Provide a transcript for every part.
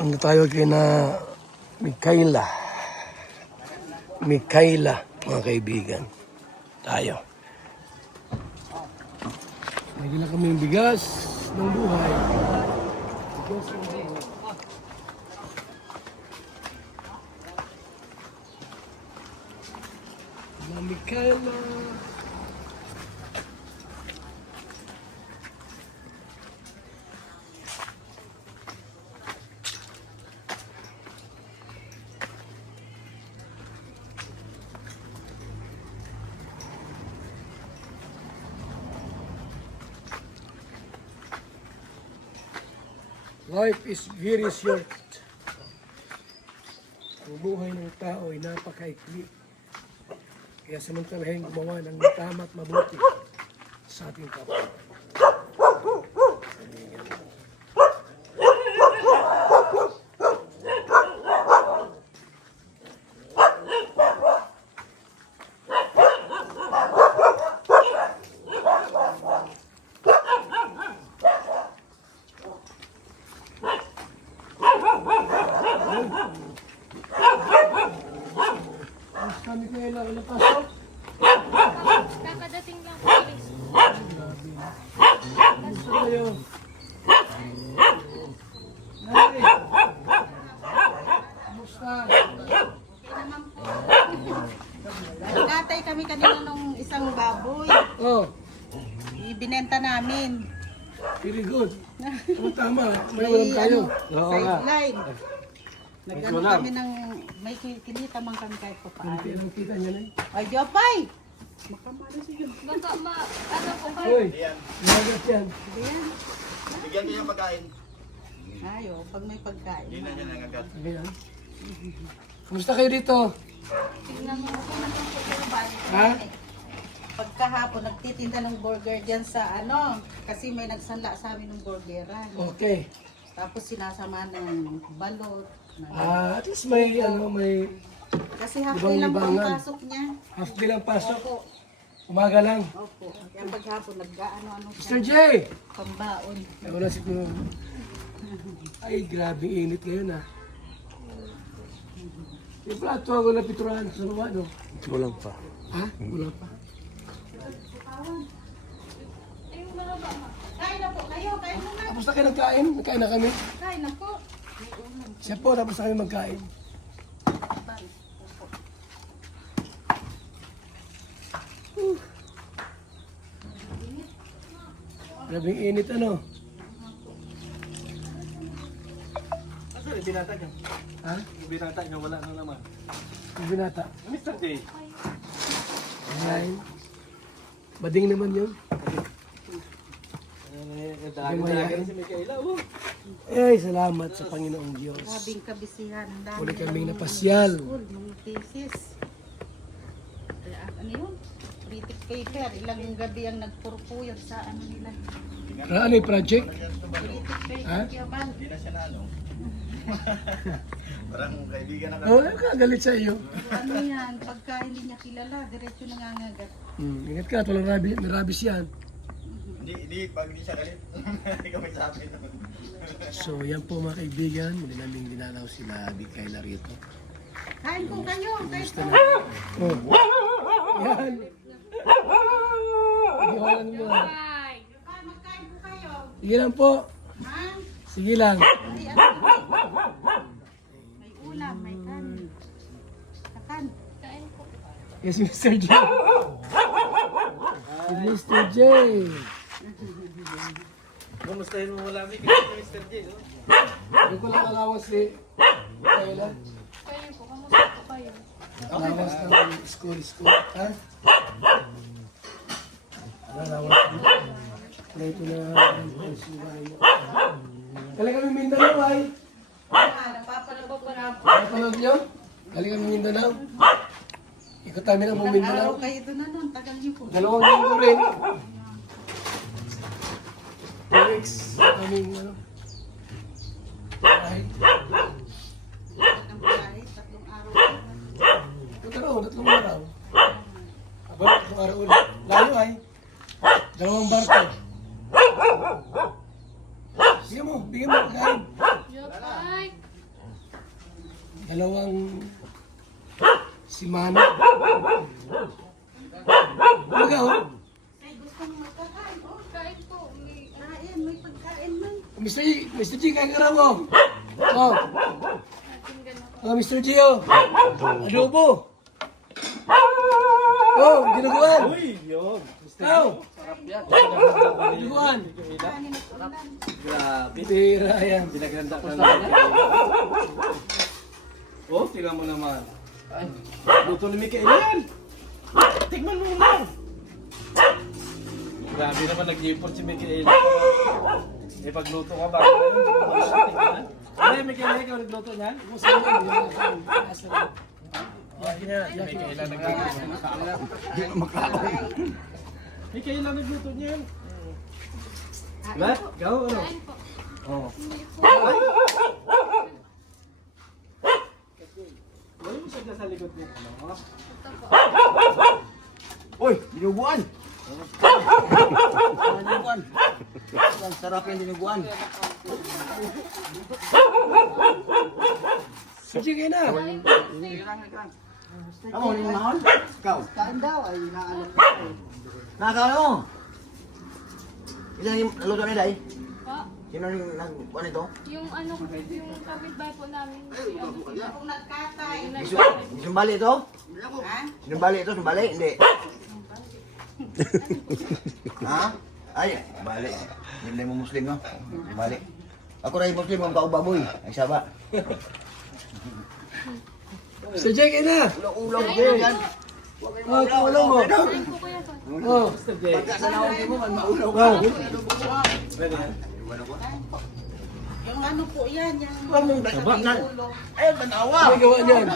Ano tayo kay na Mikaela. Mikaela, mga kaibigan. Tayo. Nagila kami yung bigas ng buhay. Bigas ng buhay. Na Mikaela. Life is very short. Ang buhay ng tao ay napakaikli. Kaya samantalahin gumawa ng tama at mabuti sa ating kapwa. Kami kayo lang napasok. Kakadating lang po. Gusto kayo. Nanay. Kumusta? Okay naman po. Nagkatay kami kanina nung isang baboy. Oh, Ibinenta namin. very good. Oh, tama. May walang tayo. Sideline. Nagano kami ng may kinita man kami kahit pa paano. Kunti lang kita niya na. Ay, Jopay! Makamalo siya. Baka ano po kayo? Uy, magat yan. Ayan. Bigyan niya yung pagkain. Ayo, pag may pagkain. Hindi na niya nangagat. Ayan. Kumusta kayo dito? Tingnan mo kung ano po yung bali. Ha? Pagkahapon, nagtitinda ng burger dyan sa ano, kasi may nagsanla sa amin ng burgeran. Okay. Tapos sinasama ng balot. At least may, may Kasi half day lang po ang libangan. pasok niya. half day lang pasok. Opo. Umaga lang. Opo. Kaya paghapon, nag-ano-ano Mr. J! pambaon. Wala si Kuya. Ay, grabe init ngayon ah. Yung plato ako na piturahan sa luwa, no? Kulang pa. Ha? Wala pa. Kain na po kayo, kain muna. Tapos na kayo nagkain? Nagkain na kami? Kain na po. May ulam. Siya po, tapos na kami magkain. Grabing init ano? Asa yung binata niya? Ha? Yung binata niya wala na naman. Yung binata. Mr. J. Ay. Bading naman yun. Dahil si Mikaela. Ay, salamat sa Panginoong Diyos. Grabing kabisihan. Ang dami Muli kaming ng napasyal. school, mga thesis. Kaya, ano yun? Critic paper. Ilang gabi ang nagpurpuyod sa ano nila. Ano yung project? Critic paper. Ha? Yaban. Hindi na siya na ano. Parang kaibigan na Oh, kagalit sa iyo. Ano yan? Pagka hindi niya kilala, diretso nangangagat. Ingat ka, walang may rabies yan. Hindi, pag hindi siya galit. Hindi ka may sabi naman. So, yan po mga kaibigan. Muli naming dinalaw sila Mikaela rito. Kain po kayo. Kain po. Oh. Yan. Iwanan mo. Ay! Magkain po kayo. Sige lang po. Ha? Sige lang. Ay, ano? May ulam, may kanin. Kakan. Kain po. Yes, Mr. J. Si Mr. J. Kumustahin mo wala Mr. J. No? Hindi ko lang alawas si Mikaela. Kayo po. Kamusta po kayo? Alawas ng school. Ha? Alawas ng ito na Galing kami Mindanao ay. Napapanood po na po. Napanood nyo? Galing kami Mindanao. Ikot namin ang Ilang Mindanao. araw kayo doon na nun. Tagal niyo po. 2 linggo rin. 2 weeks. Kaming ano. Ay, Tagang kahit 3 araw. 3 araw. Aba, 3 araw ulit. Layo ay. 2 barko. Sige mo, bigyan mo, kain. Yopay! Dalawang si Mana. Talaga, oh. Ay, gusto mo magkakain, oh. Kain po. May, Kain, may pagkain man. Mr. G, kaya ka raw, oh. Oh, natin gano'n. oh, Mr. G, oh. Adobo. Oh, ginuguan. Uy, yun. Oh, Sarap yan. ginuguan. Kanin at ulan. Grabe. Tira yan. Pinaganda ka na. Oh, tingnan mo naman. Ay, luto ni Mikael yan. Tingnan mo lang. Grabe naman nag-import si Mikael. Eh, pagluto ka ba? Ay, Mikael, ikaw nagluto niyan? Mikael lang nagluto niyan. Mikael lang nagluto niyan. Lahat? Ikaw, ano? Kain po. Oo. Hindi po. Ay! Wala mo siya sa likod niya. Ano? Ito po. Uy, dinuguan! Dinuguan! Ang sarap yung dinuguan. Sige kayo na. Ako, ano yung nahon? Ikaw? Kain daw, ay naalam. Nakakano? Ilan yung luto ni Day? Pa. Sino yung nag-kuhan ito? Yung ano, yung kapitbahay po namin. Si ano, Kung nagkatay. Sumbali ito? Ha? Sumbali ito? Sumbali? Hindi. Ha? Ay, bali. Hindi mo Muslim, no? Bali. Ako na yung Muslim, ang kaubaboy. Ay, saba. Mr. J, kayo na. Ulang-ulang ko yan. Oh, tulong mo. Kain po kuya po. Oh, Mr. J. Kasanawan mo, man maulaw ka. oh. Pwede yan. Yung ano po yan, yung Huwag mong sa ulo. Ay, tanawa. Ano gawa niyan?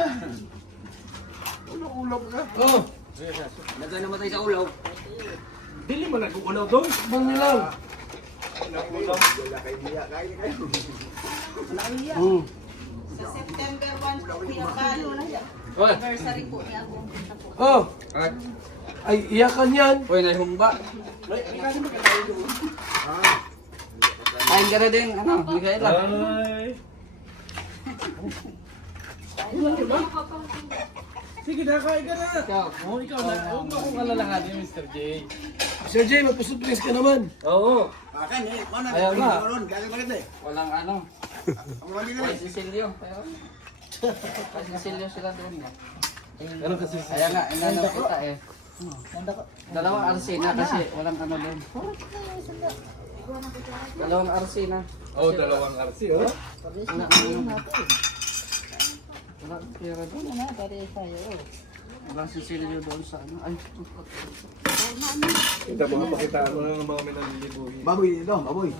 Ulang-ulang ka. Oh, Nagay namatay sa ulaw. Dili mo nag-uulaw doon. bang niyo lang. Wala kayo diya. Kain kayo. Sa September 1 po, Kuya Bal. Oy. Anniversary po niya akong kita po. Oh, ay iyakan yan. Uy, nahumba. Kain ka na din, ano, Mikaela. Ay. Sige na, kain ka na. Ikaw. Oh, ikaw na. Huwag mo akong alalahanin, Mr. J. Mr. J, magpasuplis ka naman. Oo. Akan eh. Mana? Ayaw nga. Galing bakit eh? Walang ano. Ang mali na Kay eh. Cecilio. Kay Cecilio sila doon. Ano kasi si... Kaya nga, inanap kita eh. Dalawang arsina kasi walang ano doon. Dalawang arsina. Oh, dalawang RC, oh. Wala ano. Wala pera doon. Walang Cecilio doon sa ano. Ay, Kita mo, pakitaan mo lang ng mga minalilibuhin. Baboy dito, baboy.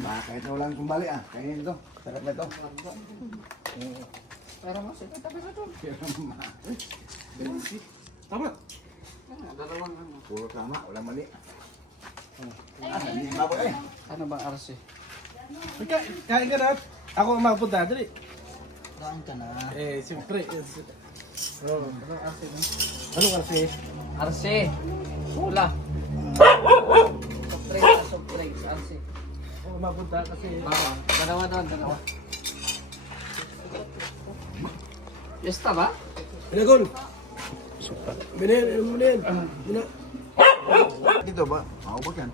Kahit na walang kumbali ah. Kainin ito. Sarap na ito. pera mo, sige, tabi na doon. Tama. Dalawang ano. Puro tama, walang mali. Hindi baboy eh. Ano bang arsi? Kain ka na. Ako ang makapunta, dali. Kain ka na. Eh, siyempre. Oh, anong RC na? Anong RC? Arsi. Pula. Soft drinks, arsi. Ako ang makapunta kasi... Dalawa doon, dalawa. Yesta ba? Pinagon. Binin, ano mo na yan? Muna. Dito ba? Maubos yan.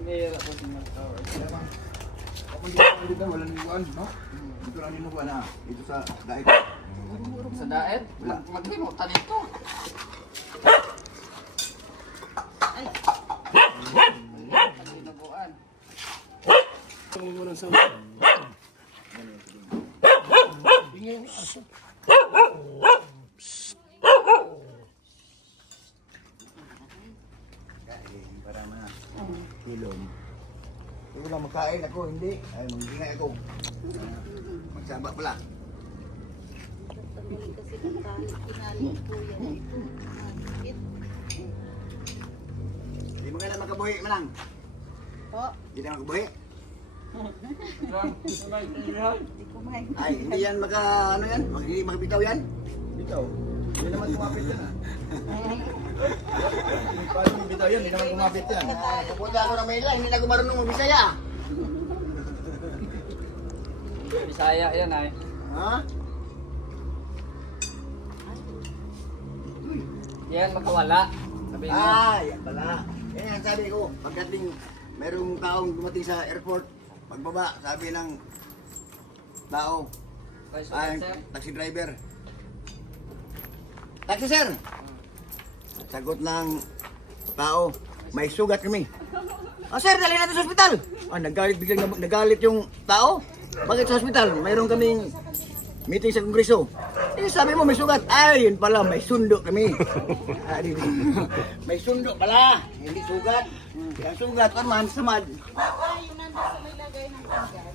Mayroon ako din mag-tower. Dito walang limuan, no? Dito lang limuan ah. Dito sa daig. Sa daet? Maglimutan ito. Pagkinabuan. Ang mo ng sawa. Bingay ang aso. Para na. Hilom. Hindi lang magkain ako, hindi. Ay, mag-ingay ako. Magsaba pala. Kasi kinali po yan. Hindi mo kailan makabuhi, manang. Po, Hindi na makabuhi. hindi kumain. Ay, hindi yan ano yan? Hindi makabitaw yan? Bitaw? Hindi naman kumapit yan ah. Paano yung bitaw yan? Hindi naman kumapit yan. Pupunta ako ng Manila, hindi na ako marunong magbisaya. Bisaya yan ay. Ha? Yan, makawala. Sabi mo. Yan pala. Yan ang sabi ko, pagdating merong taong dumating sa airport, pagbaba, sabi ng tao, Sir. taxi driver. Taxi sir! Sagot ng tao, may sugat kami. Sir, dali natin sa ospital. Nagalit yung tao. Bakit sa ospital? Mayroon kaming meeting sa kongreso. Sabi mo may sugat. Yun pala, may sundo kami. May sundo pala. Hindi sugat. Ang sugat, man, samad. Yung nandun sa may lagay ng pinggan.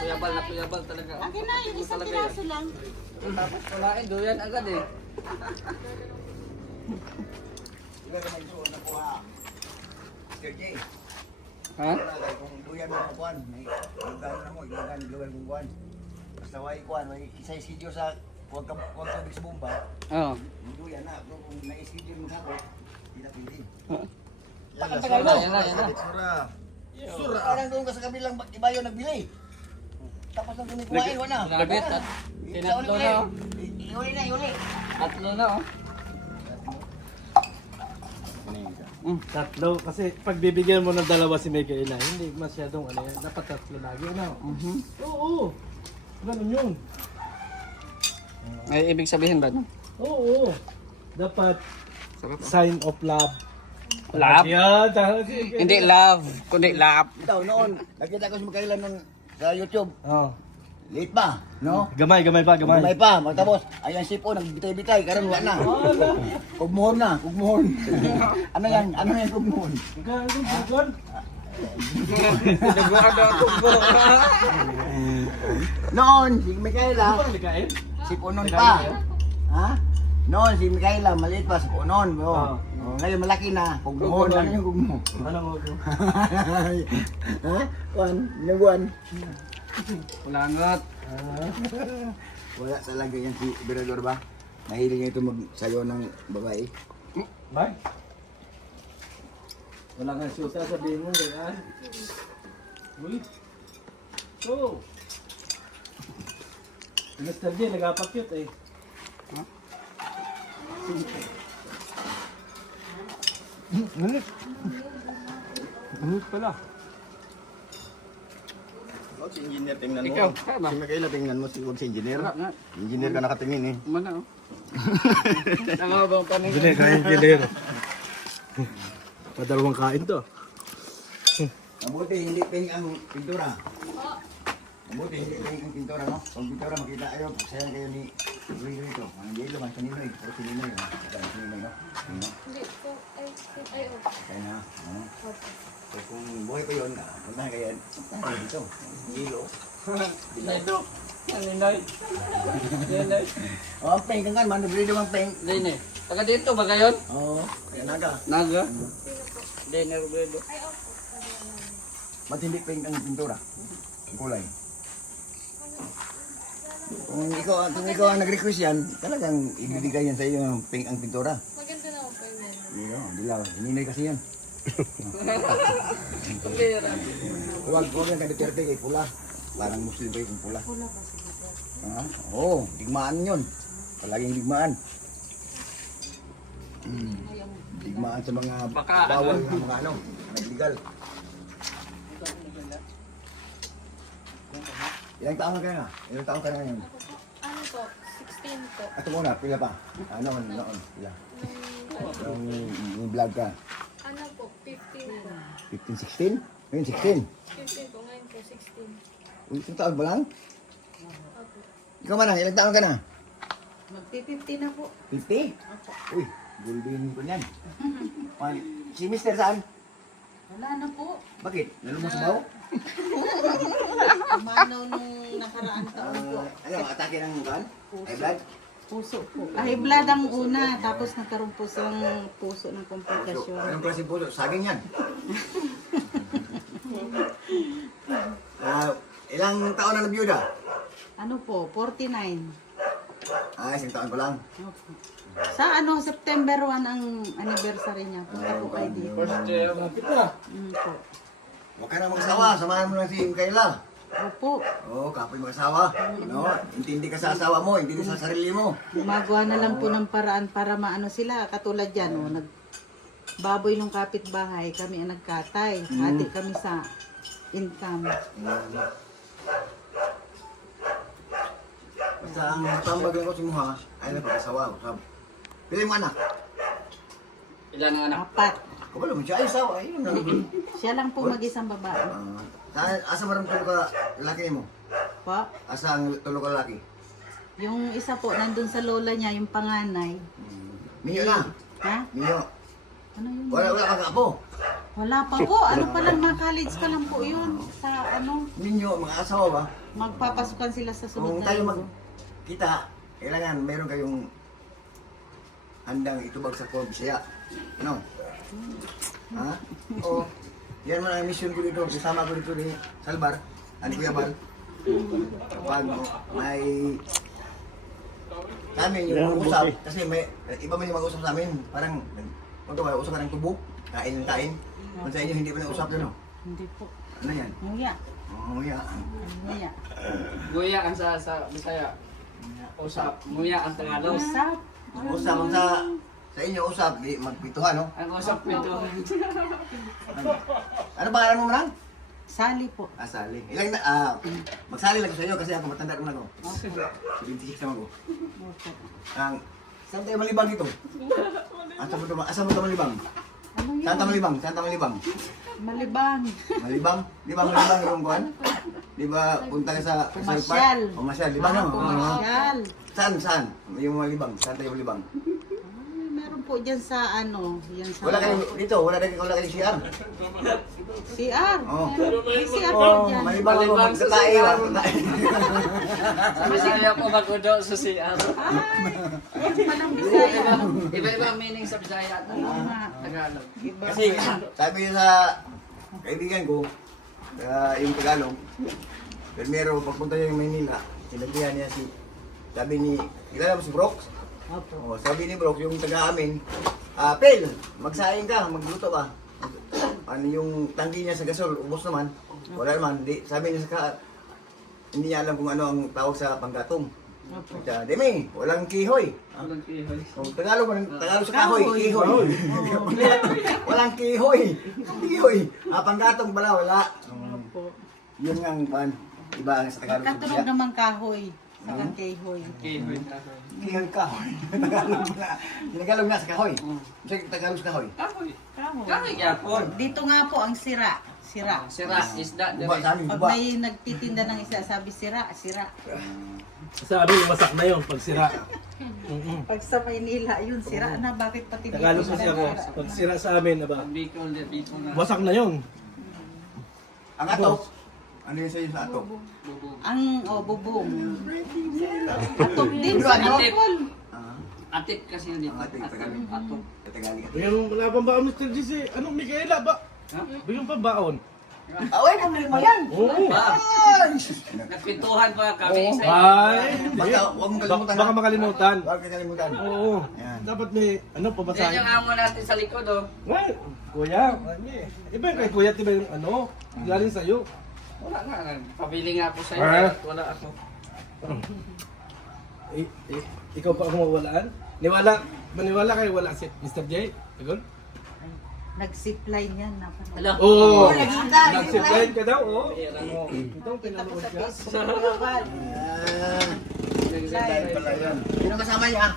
Kuyabal na kuyabal talaga. Akin na, yung isang piraso lang. Tapos kumain, doyan agad eh. Sila ka may suot na kuha. Sir Jay. Ha? Kung duyan mo na kuhan, may lugar na mo, lugar kong kuhan. Basta way kuhan, may isay schedule sa huwag ka sa bomba. Oo. Yung duyan na, bro, kung na-schedule mo ako, hindi na pili. Yan na, yan na. Sura. Parang doon ka sa kabilang ibayo nagbili. Tapos nang kumikuhain, wala. Labit at tinatlo na oh. Iuli na, iuli. Tatlo na oh. Tatlo. Kasi pag bibigyan mo ng dalawa si Michaela, hindi masyadong ano yan. Dapat tatlo lagi. Ano? Oo. Ganun yun. May ibig sabihin ba? No? Oo. Dapat sign of love. Love? Yan. Sige. Hindi love, kundi love. Ikaw noon, nakita ko si Mikaela nun sa YouTube. Oh. Late pa, no? Gamay pa. Gamay pa, magtapos, ayan sipo, nagbitay-bitay, karon wala na. Kugmuhon na, kugmuhon. Ano yan kugmuhon? Gagawin. Noon, si Mikaela, Ano likain? sipunon pa. Ha? Noon, si Mikaela, maliit pa, sipunon. Oo. Ngayon, malaki na, kugmuhon. Ano yung kugmuhon? Anong ulo? Ha? Kuan, nabuan. Kulangot. Wala talaga yan si Berador ba? Mahilig niya ito magsayo ng babae. Bye. Wala nga siya sasabihin mo, ganyan. Uy. So. Mr. J, nagpapakyut eh. Ha? Ano pala? Si engineer tingnan mo. Ikaw, kaya ba? Si Mikaela tingnan mo, si engineer. Sarap nga. Engineer ka nakatingin eh. Mana oh. Nangabang panig. Hindi, kain kilero. Padalawang kain to. Mabuti hindi pink ang pintura. Mabuti hindi pink ang pintura, no? Kung pintura makita ayo, sayang kayo ni Ruy ito. Ang hindi naman sa Ninoy. Pero si Ninoy, no? Sa Ninoy, no? Sino? Hindi po. Ay, Kaya na, ano? So kung buhay ko yun, punta kayo, punta dito. Hilo. Nedo. Ninay. Ninay. Oh, ang pink kan, manubredo ang pink. Dine. Taga dito ba kayon? Oo, kaya naga. Naga. Dine Robredo. Ba't hindi pink ang pintura? Ang kulay. Kung ikaw ang nag-request yan, talagang ibibigay yan sa iyo ang pink ang pintura. maganda naman po yun. Hindi, dilaw. Hininay kasi yan. Pera. Huwag yan kay Duterte kay pula. Parang Muslim kayo kung pula. Pula ba si Duterte? Oo, digmaan yun. Palaging digmaan. Digmaan sa mga Baka, bawal na mga ano, mga illegal. Ilang taon ka na? Ilang taon ka na ngayon? Ano po? 16 po. Ato muna, pila pa? Noon, pila. Yung vlog ka. Ano po? 15 po. 15, 16? Ngayon 16. 15 po. Ngayon po 16. Uy, isang taon ba lang? Ikaw man, ilang taon ka na? Magti-50 na po. 50? Uy, gulbin ko niyan. Si Mr. saan? Wala na po. Bakit? Nalumos sa baho? Umanaw nung nakaraang taon po. Ano, atake ng kan? High blood? Puso po. High blood ang una, tapos nagkaroon po silang puso ng komplikasyon. Anong klase puso? Saging yan. Ilang taon na nabiyuda? Ano po, 49. Isang taon pa lang. Opo. Sa September 1 ang anniversary niya. Punta po kayo dito. First year. Lapit na. Po. Huwag ka na mag-asawa, samahan mo na si Mikaela. Opo. Oo, kapoy mag-asawa. No? Intindi ka sa asawa mo, intindi sa sarili mo. Gumagawa na lang po ng paraan para maano sila. Katulad yan, baboy ng kapitbahay, kami ang nagkatay. Hati kami sa income. Basta ang tambagan ko si Muha, ay napag-asawa. Pili mo anak. Ilan ang anak? 4. Kabalo mo siya, ay asawa. Ayun na. Siya lang po mag-isang babae. Asa maram tulog ka lalaki mo? Po. Asa ang tulog ka lalaki? Yung isa po, nandun sa lola niya, yung panganay. Minyo na. Ha? Minyo. Ano yun? Wala kang apo. Wala pa po. Ano pa lang, mga college pa lang po yun. Sa Minyo, mga asawa ba? magpapasukan sila sa sunod Kung na tayo linggo. magkita, kailangan meron kayong handang itubag sa Kuwang Bisaya. Ano? Ha? Oo. Yan man ang mission ko dito. Kasama ko dito ni Salbar. Ani Kuya Bal. Kapag may sa amin yung mag-usap, kasi may iba man yung mag-usap sa amin. Parang, kung ito usap ka ng tubo, kain ng kain. Kung sa inyo hindi pa na-usap yun, no? Hindi po. Ano yan? Nguya. Oo, yeah. Nguya. Guya ang sa Bisaya. Usap. Guya ang Tagalog. Usap. Usap ang sa inyo usap, di magpituhan, no? Ang usap ito. Ano pangalan mo man? Sali po. Sali. Ilang magsali lang ko sa inyo kasi ako matanda naman ako. 76 naman ako. Opo. Saan tayo malibang dito? Asa mo ito malibang? Ano yun? Saan tayo malibang? Saan tayo malibang? Malibang. Malibang? Di ba malibang yung kuhan? Di ba punta ka sa Pumasyal. Pumasyal, di ba no? Pumasyal. Saan? Yung malibang? Saan tayo malibang? Meron po dyan sa yan sa Wala kayo dito, wala kayo CR. CR. Oo. May CR po Oh, dyan. malibang ako Malibang sa magkatae. CR. Magkatae. Bisaya po magudo sa CR. Yan palang Bisaya. Iba-iba ang meaning sa Bisaya at Tagalog. Iba. Kasi sabi niya sa kaibigan ko, yung Tagalog, primero pagpunta niya yung Maynila, sinabihan niya sabi ni, kilala mo si Brooks? Opo. Oh, sabi ni Brooks, yung taga-amin, Pel, magsaing ka, magluto ka. Ano yung tangki niya sa gasol, ubos naman. Wala naman, sabi niya hindi niya alam kung ano ang tawag sa panggatong. Opo. Demi, walang kihoy. Walang kihoy. Kung Tagalog sa kahoy, Kahoy. kihoy. Walang kihoy. Kihoy. Panggatong pala, wala. Opo. Yun nga ang iba sa Tagalog. Katulog naman kahoy. Saka kehoy. Kihoy. Kihoy kahoy. Tagalog pala. Tagalog nga sa kahoy. Sa Tagalog sa kahoy. Kahoy. Kahoy. Kahoy yapon. Dito nga po ang sira. Sira. Sira, isda. Buba sa amin, Pag buba. may nagtitinda ng isa, sabi sira, sira. Sa amin, wasak na yun pag sira. Pag sa Maynila, yun, sira na. Bakit pati dito Tagalog kasi ako. sira? Pag sira sa amin, aba, Bicol, Bicol na. wasak na yun. Ang atok. Ano yun sa'yo sa atok? Bubog. Ang, bubong. Atok din sa Ano? Bicol. Atik kasi yun dito. Ang ating Tagalog. Atok. Tagalog. Bigyan mo, wala pang baon, Mr. GC. Anong Micaela ba? Ha? Bigyan pa baon. Away, pamili mo yan. Oo. Ba? Ay! Nagpintuhan pa kami sa Ay, hindi. Basta huwag mong kalimutan. Baka makalimutan. Huwag kalimutan. Oo. Yan. Dapat may, ano, Yan pabasahin. yung amo natin sa likod, oh. Well, kuya, iba yung kay kuya, iba yung ano, galing sa'yo. Wala nga. Pabili nga ako sa'yo. Ah. Wala ako. Ikaw pa ang mawalaan? Maniwala kayo wala si Mr. J? Agol? Nag-zipline yan. Hello? Oo! nakita, Nag-zipline ka daw, oo. Pera. Oo. Ito, pinanood ka. Pala yan. Sino kasama niya?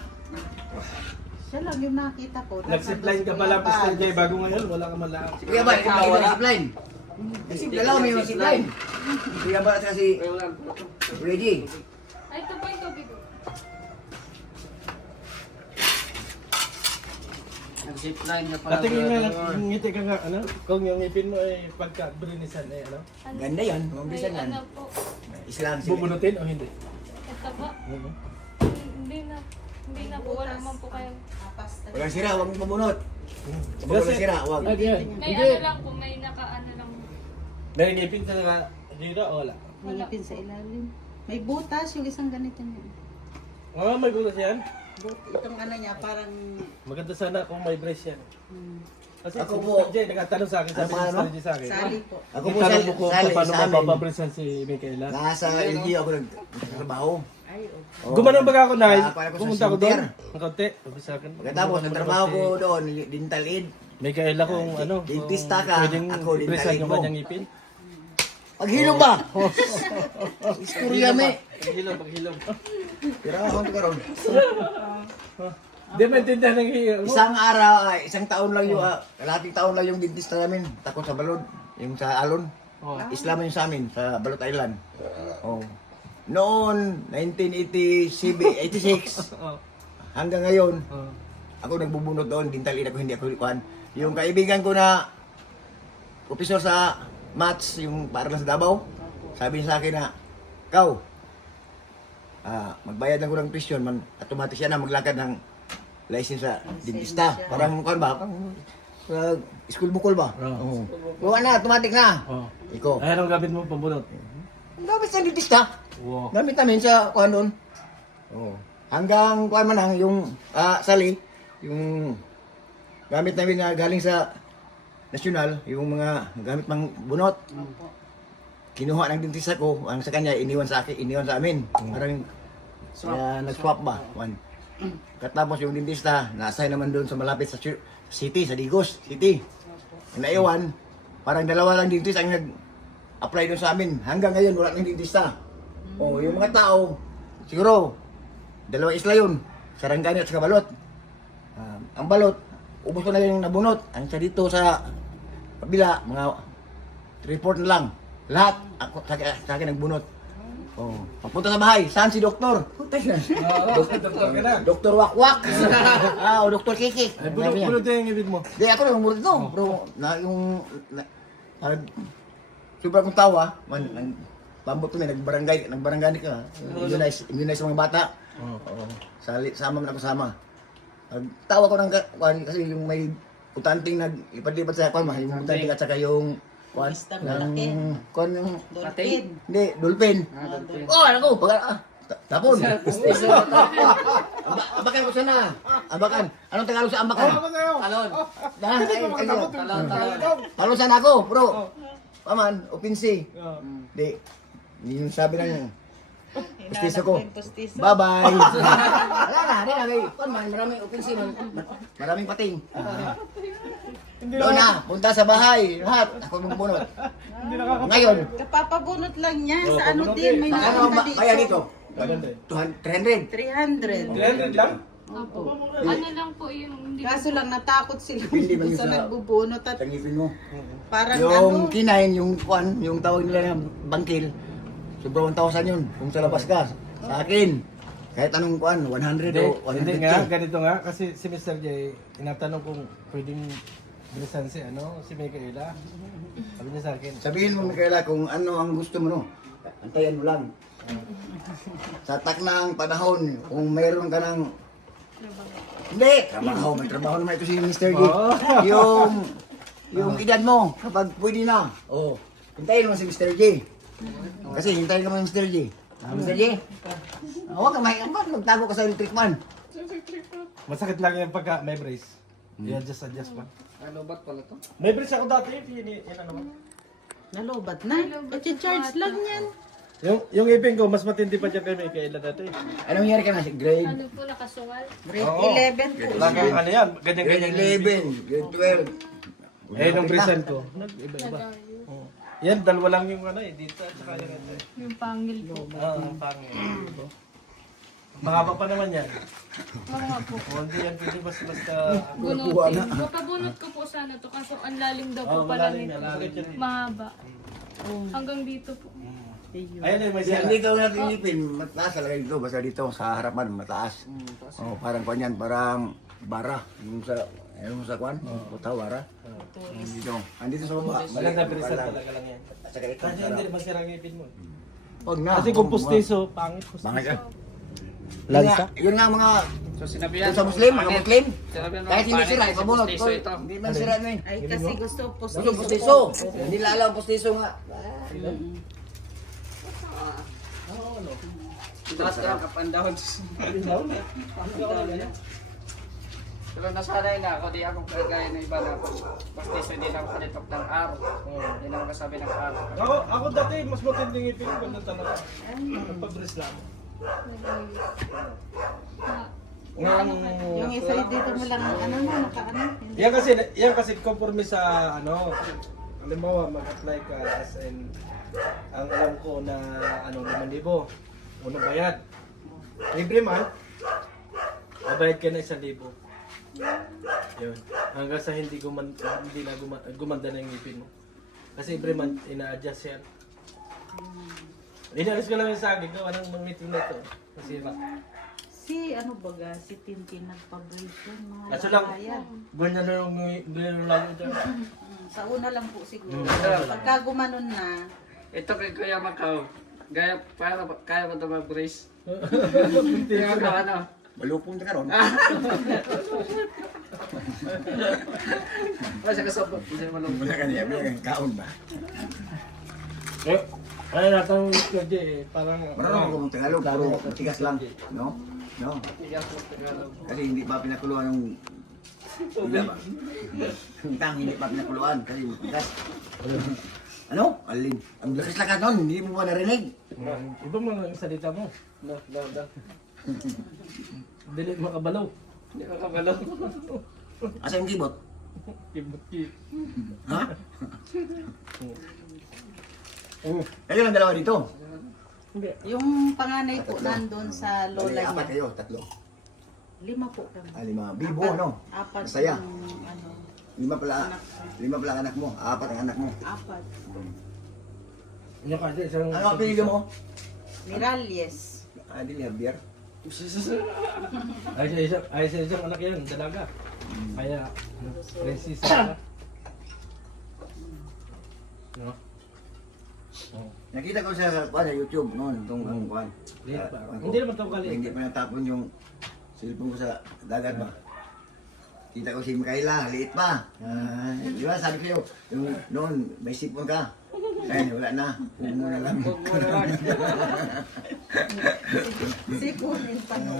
Siya lang yung nakita ko. Nag-zipline ka pala, Mr. J, bago ngayon, wala ka malaan. Kuya ba, ikaw nakita ng zipline? Kasi dalawa may mga zipline. Kuya ba at si Wala. Reggie? Ay, ito po yung tubig ko. Nag-zipline ka pala. Patingin nga, brother. ngiti ka nga, ano? Kung yung ngipin mo ay pagka-brinisan ay ano? Ganda yan, mambisan Ay, yan. ano po. Islam sila. Bubunutin o hindi? Ito ba? Oo. Hindi na. Hindi na po. Wala naman po kayo. Walang sira, huwag mong pabunot. Kapag walang sira, huwag. Ay, yan. May Hindi. ano lang po. May naka-ano lang. May ngipin ka nga dito o wala? Nilipin sa ilalim. May butas yung isang ganito niya. Oo, may gulas yan. Itong ano niya, parang Maganda sana kung may brace yan. Kasi Ako si po. Mr. J, nagtatanong sa akin, sabi Ano, ni ano? Mr. J sa akin. Sali po. Ako po Itanong mo ko sali paano sa amin. mapapapresent si Micaela. Nasa LGU ako nagtrabaho. Ay, okay. Oo. Gumanon ba ako na, Para ko sa pumunta ko doon, center. ng kaunti, sabi sa akin. Pagkatapos, nagtrabaho ko doon, dental aid. Micaela kung ano, Dentista kung ka, pwedeng ako din i-present talig yung mo. kanyang ngipin. Paghilom ba? Istorya me. Paghilom. Pero ako ito karon. Di maintindihan ng hiyo. Isang araw, isang taon lang yung, kalating taon lang yung dentista namin. Takot sa balod, yung sa Alon. Oh. Islam yun sa amin, sa Balot Island. Oh. Noon, 1986, Oh. hanggang ngayon, Oh. ako nagbubunot doon, dental aid ako, hindi ako kuhan. Yung kaibigan ko na professor sa maths, yung para sa Davao, sabi niya sa akin na, Kau, magbayad na ko ng tuition, automatic siya na maglakad ng license sa dentista. Parang kuhan ba? Sa school bukol ba? Oo. Buwan na, automatic na. Oh. Iko. Ay, anong gamit mo pambunot? Ang gamit sa dentista. Wow. Gamit namin sa kuhan doon. Oo. Hanggang kuhan man lang, yung sali, yung gamit namin na galing sa nasyonal, yung mga gamit pang bunot. Kinuha ng dentista ko, ang sa kanya, iniwan sa akin, iniwan sa amin. Parang nag-swap ba? One. Katapos yung dentista, na-assign naman doon sa malapit sa city, sa Digos City. Yung naiwan, parang dalawa lang dentist ang nag-apply doon sa amin. Hanggang ngayon, wala nang dentista. O, yung mga tao, siguro, dalawang isla yun. Sarangani at saka balot. Ang balot, ubos ko na yung nabunot. Ang sa dito sa kabila, mga report na lang. Lahat, ako, sa akin nagbunot. Oh, papunta sa bahay, saan si doktor? Doktor ka na. Doktor Wakwak. O Doktor Kiki. Ay, bunot yung ngipin mo. Di ako nang murad no, bro. Na yung parang super kong tawa, pambot kami nagbarangay ka. Immunize sa mga bata. Oo. Sama man ako sama. Tawa ko ng kasi yung may utanting nag-ipad-ipad sa kwan, yung utanting at saka yung kwan ng kwan yung Dolphin. hindi, dolphin. Oh, ano ko, tapon. Abakan ko sana. Abakan. Anong Tagalog sa ambakan? Talon. Talon sana ako, bro. Paman, opinsi. Di, yung sabi ng pustiso ko. Pustiso. Bye-bye. Wala na, di na. Maraming opinsi, maraming pating. Doon na, punta sa bahay. Lahat, ako magbunot. Ngayon, Kapapabunot lang yan sa ano din. May ano nauna kaya dito. dito? 300. 300. 300 lang? Opo. Ano lang po yung hindi Kaso lang natakot sila Hindi man yun sa sa- nagbubunot at Tangipin mo. parang Yung ano. kinain, yung kwan, yung tawag nila ng bangkil, sobrang 1,000 yun. Kung sa labas ka, sa akin, kahit anong kwan, 100 Hindi, o 150. hindi nga, ganito nga. Kasi si Mr. J, tinatanong kung pwedeng bilisan si Micaela. Sabi niya sa akin, Sabihin mo, Micaela, kung ano ang gusto mo, no? Antayan mo lang. Sa taknang panahon, kung mayroon ka ng... Hindi! Trabaho, may trabaho naman ito si Mr. G. Oo. Yung edad mo, kapag pwede na. Oh, hintayin mo si Mr. J. Kasi hintayin ka mo si Mr. J. Mr. J? Huwag ka mahikampan, magtago ka sa electric man. masakit lang yung pagka may brace. I-adjust pa. Ano ba't pala to? May brace ako dati, yun ano ba? Nalobat na. Charge lang yan. Yung ipin ko, mas matindi pa dyan kay Micaela dati. Anong year ka na? Grade? ano po nakasungal. Grade Oo. 11 po. Talagang ano yan, Grade ganyan-ganyan. 11, grade 12. Eh, nung present ko, nag-iba-iba. Oo. Yan, dalawa lang yung ano eh, dito at saka yung ito eh. Yung pangil po. Oo, pangit. Mahaba pa naman yan. Mga po. O, hindi yan pwede basta-basta. Bunutin. Papabunot ko po sana to kaso ang lalim daw po Oo, pala malalim nito. yan. Sakit yan eh. Mahaba. Hanggang dito po. Ayun eh, may Kasi sila. dito natin ipin, mataas talaga dito, basta dito sa harapan, mataas. Oh, parang kanyan, parang bara. Yung sa, ayun mo sa kwan, puta, bara. Dito, andito sa baba. Maganda present talaga lang yan. At saka ito, Kasi hindi masira ang ipin mo. Huwag na. Kasi kung pustiso, pangit pustiso. Bangit ka. Lansa? Yun nga ang mga, So sinabihan kung sa Muslim, mga Muslim, Sinabihan kahit hindi sira, ipabunot. Pustiso ito. Hindi man sira na Ay, kasi gusto Gusto postiso. pustiso. Hindi lalaw ang pustiso nga. Taas ka ang kapandahon. Pero nasanay na ako, di ako kagaya ng iba na bastis, hindi na ako kanitok ng araw. Hindi na ako kasabi ng araw. Ako dati, mas matinding ngipin ko na talaga. Nagpa-brace lang. Yung isa dito mo lang, ano mo, nakaano. Yan kasi conforme sa ano, halimbawa mag-apply ka as in, ang alam ko na ano, 5,000, unang bayad. Every month, mabayad ka na 1,000. Yun. Hanggang sa hindi na gumanda na yung ngipin mo. Kasi every month, ina-adjust yan. Inalis ko lang yung saging ko, walang mangitim na ito. Kasi Si ano baga, si Tintin nagpa-brace yun, mga kaso lang, bayan. ganyan na yung lang yun dyan. Sa una lang po siguro. Mm. Pagka gumanon na, Ito kay Kuya Macau. Kaya ba ito mag-brace? Kaya ka ano? Malupong na karon. Wala siya kasabot. Hindi siya malungkot. Wala ka niya, may kaon ba? Ay, natanong ko eh, parang... Marunong ako mong Tagalog, puro tigas lang. No? No? Tigas mo Tagalog. Kasi hindi pa pinakuluan yung... Wala ba? Yung tang hindi pa pinakuluan kasi tigas. Ano? Alin? Ang lakas-lakas nun, hindi mo ba narinig? Iba mga salita mo. No. Dili makabalaw. Hindi ka kabalo. Asa yung kibot? Kibot-kibot. Ha? Kayo lang dalawa dito. yung panganay po nandun sa Bali, lola apat niya. kayo, 3. 5 po kami. 5. Bibo, no? Apat Masaya. yung ano, 5 pala. 5 pala ang anak mo. 4 ang anak mo. 4. Yung kasi isang... Ano ang pinili mo? Miralles. Adil Herbier. Ay sa isang anak yan, dalaga. Kaya, prinsesa ka. No? Oh. Nakita ko sa YouTube noon, itong kuhan. Liit pa. Hindi naman ito kalit. Hindi pa natapon yung cellphone ko sa dagat ba. Kita ko si Mikaela, liit pa. Di ba sabi ko sa'yo, yung noon may sipon ka. Ay, wala na. Huwag mo na lang. Sikunin pa no.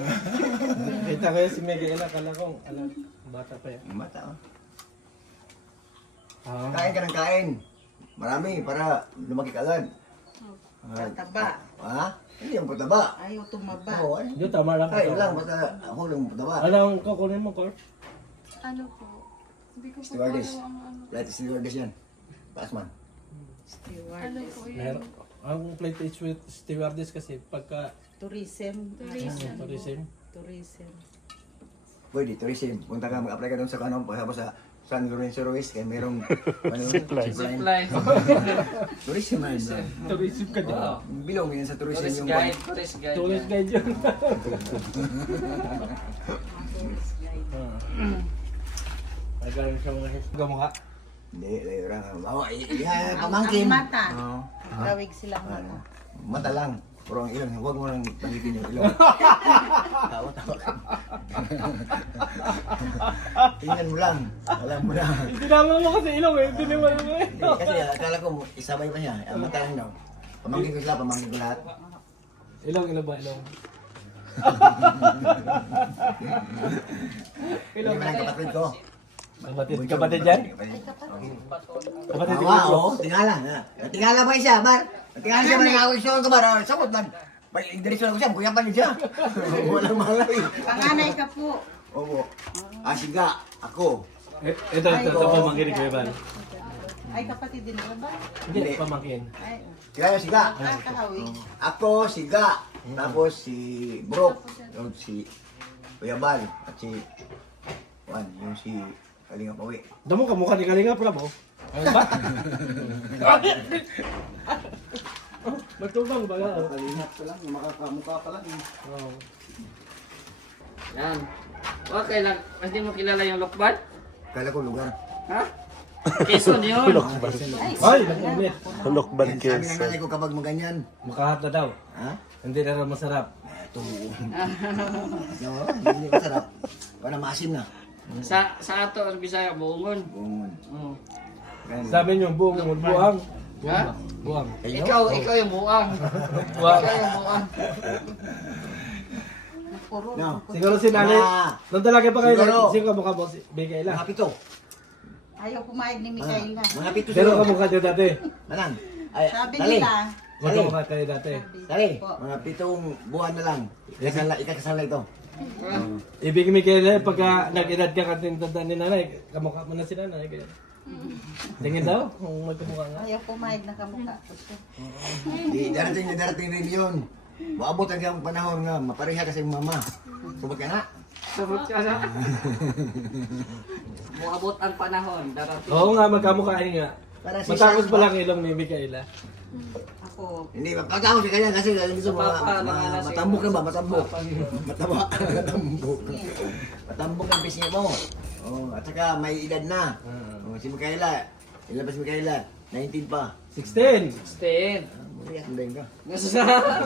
Kita ko yung si Miguel, akala ko, bata pa yan. Ang mata, oh. Ah. Kain ka ng kain. Marami para lumaki ka agad. Pataba. Ha? Hindi yung pataba. Ayaw tumaba. Oo, ay. Yung tama lang. Kain lang, basta ako lang yung pataba. Ano ang kukunin mo, Cor? Ano po? Hindi ko po Stewardess. alam ang ano. Flight stewardess yan. Pasman. Steward. Ano po yun? Meron. Ang plate is with stewardess kasi pagka Tourism. tourism. Tourism. Pwede, tourism. Punta ka, mag-apply ka doon sa kanon, tapos sa San Lorenzo Ruiz, kaya merong zipline. Zipline. Tourism na yun. Tourism ka din. Oo. Bilong yun sa tourism Tourist yung guide. Tourist guide. Tourist guide yun. Tourist guide. Ay, galing siya mga gamukha. Hindi, layo lang. Oo, pamangkin. Ang mata. Oo. Gawig silang Ano, mata. mata lang. Puro ang ilong. Huwag mo nang tangitin yung ilong. Tawa-tawa ka. Tingnan mo lang. Alam mo na. Hindi naman mo kasi ilong eh. Hindi naman mo eh. Hindi, kasi akala ko isabay pa niya. Ang mata lang daw. Pamangkin ko sila, pamangkin ko lahat. Ilong ba? Ilong. Hindi man ang kapatid ko. Kapatid yan? Kapatid Awa, oo. Tingala. Tingala ba siya, Bar? Tingala siya ba nang awag siya ko, Bar? Sabot man. Direksyon ako siya, kuya pa niya siya. Walang malay. Panganay ka po. Oo. Siga, ako. Ito pamangkin ko Evan. Ay, kapatid din ka ba? Hindi, pamangkin. Ay, Kaya siga. kahawig. Ako, siga. Tapos si Brooke. Tapos si Kuya Bal. At si Juan, yung si Kalinga Pawi. Damo ka mukha ni Kalinga Prab, oh. Ano ba? Magtubang ba nga? Kalinga pa lang, makakamukha pa lang. Oo. Yan. Okay lang. Hindi mo kilala yung lokban? Kala ko lugar. Ha? Quezon yun. Ay, nag-ulit. Sabi ng nanay ko kapag maganyan. Makahat na daw. Ha? Hindi na raw masarap. Ito. No, hindi masarap. Para maasim na. Sa ato, ang Bisaya, buungon. Bungon. Oh. Sabi niyo, buong, buang. Ha? Buang. Ikaw yung buang. Buang. Ikaw yung buang. puro. No. Siguro si nanay, nung talaga pa kayo, Siguro. sino kamukha mo? Si Micaela. Mga pito. Ayaw pumayag ni Mikaela. Mga pito Pero siguro. kamukha niyo dati. Manang. Ay, Sabi dali. nila, Magkamukha kayo dati. Dali. Po. Mga pitong buwan na lang. Ikakasal na ito. Ibig Micaela, pagka nag-edad ka katintanda ni nanay, kamukha mo na si nanay. Kaya. Tingin daw, kung magkamukha nga. ayaw pumayag na kamukha ko siya. Darating rin yun. Maabot ang panahon nga, mapareha kasi yung mama. Subag ka nga. Sabot ka na. Muabot ang panahon. Darating. Oo nga, magkamukhain nga. Para si Matapos Sam- pa lang ilong ni Micaela. Ako, Hindi, pagkakao si kanya kasi gusto mo, Papa, nangalas yung- matambok na ba? Matambok. Matambok. Matambok ang pisngi mo. Oh, at saka may edad na. Oh, si Micaela, ilan pa si Micaela? 19 pa. 16! 16. Muriyak na din ka. Nasa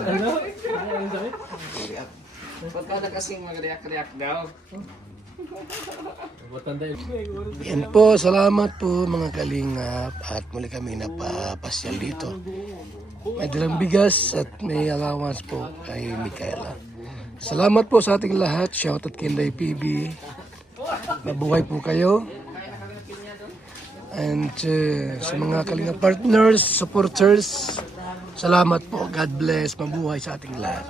Ano? Ano sakit? Muriyak. Pagka na kasing mag-react daw. Matanda yun. Yan po, salamat po mga kalingap at muli kami napapasyal dito. May dalang bigas at may allowance po kay Micaela. Salamat po sa ating lahat. Shoutout kay Inday PB. Mabuhay po kayo. And sa mga kalingap partners, supporters, salamat po. God bless. Mabuhay sa ating lahat.